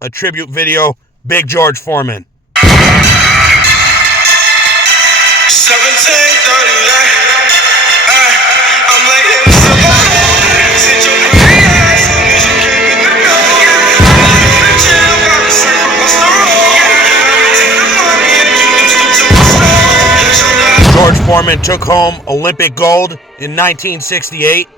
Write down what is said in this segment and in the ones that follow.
a tribute video, Big George Foreman. 17:38. I'm like, hey, what's up, boy? Sit your pretty ass on me, you can't get the bill. I'm in jail, got a circle across the road. Take the money and you can stick to my soul. George Foreman took home Olympic gold in 1968,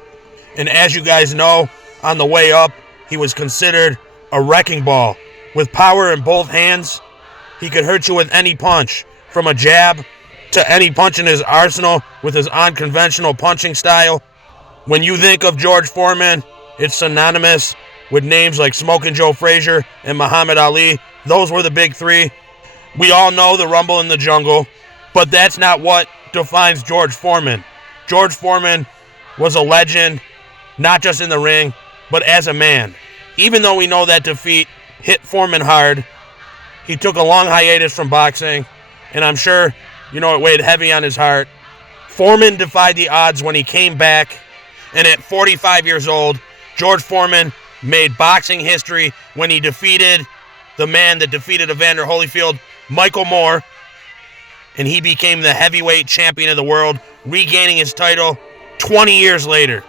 and as you guys know, on the way up, he was considered a wrecking ball. With power in both hands, he could hurt you with any punch, from a jab to any punch in his arsenal with his unconventional punching style. When you think of George Foreman, it's synonymous with names like Smokin' Joe Frazier and Muhammad Ali. Those were the big three. We all know the Rumble in the Jungle, but that's not what defines George Foreman. George Foreman was a legend, not just in the ring, but as a man. Even though we know that defeat hit Foreman hard, he took a long hiatus from boxing, and I'm sure it weighed heavy on his heart. Foreman defied the odds when he came back, and at 45 years old, George Foreman made boxing history when he defeated the man that defeated Evander Holyfield, Michael Moore, and he became the heavyweight champion of the world, regaining his title 20 years later.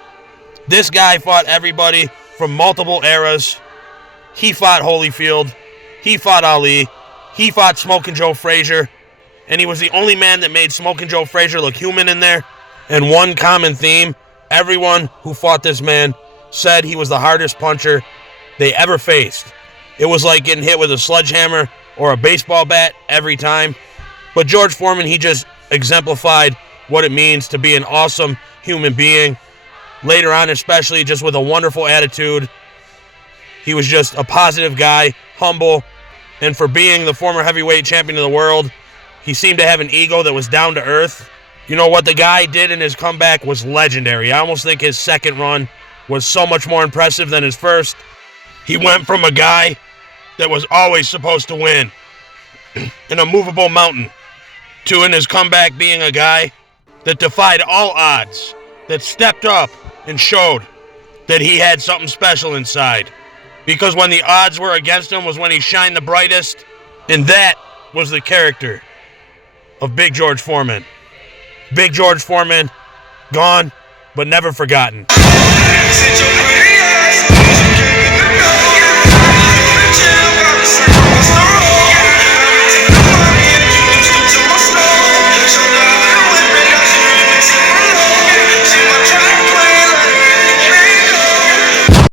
This guy fought everybody from multiple eras. He fought Holyfield, he fought Ali, he fought Smokin' Joe Frazier, and he was the only man that made Smokin' Joe Frazier look human in there. And one common theme, everyone who fought this man said he was the hardest puncher they ever faced. It was like getting hit with a sledgehammer or a baseball bat every time. But George Foreman, he just exemplified what it means to be an awesome human being. Later on, especially, just with a wonderful attitude. He was just a positive guy, humble, and for being the former heavyweight champion of the world, he seemed to have an ego that was down to earth. You know what the guy did in his comeback was legendary. I almost think his second run was so much more impressive than his first. He went from a guy that was always supposed to win in a movable mountain to, in his comeback, being a guy that defied all odds, that stepped up and showed that he had something special inside. Because when the odds were against him was when he shined the brightest, and that was the character of Big George Foreman. Big George Foreman, gone, but never forgotten. Sit your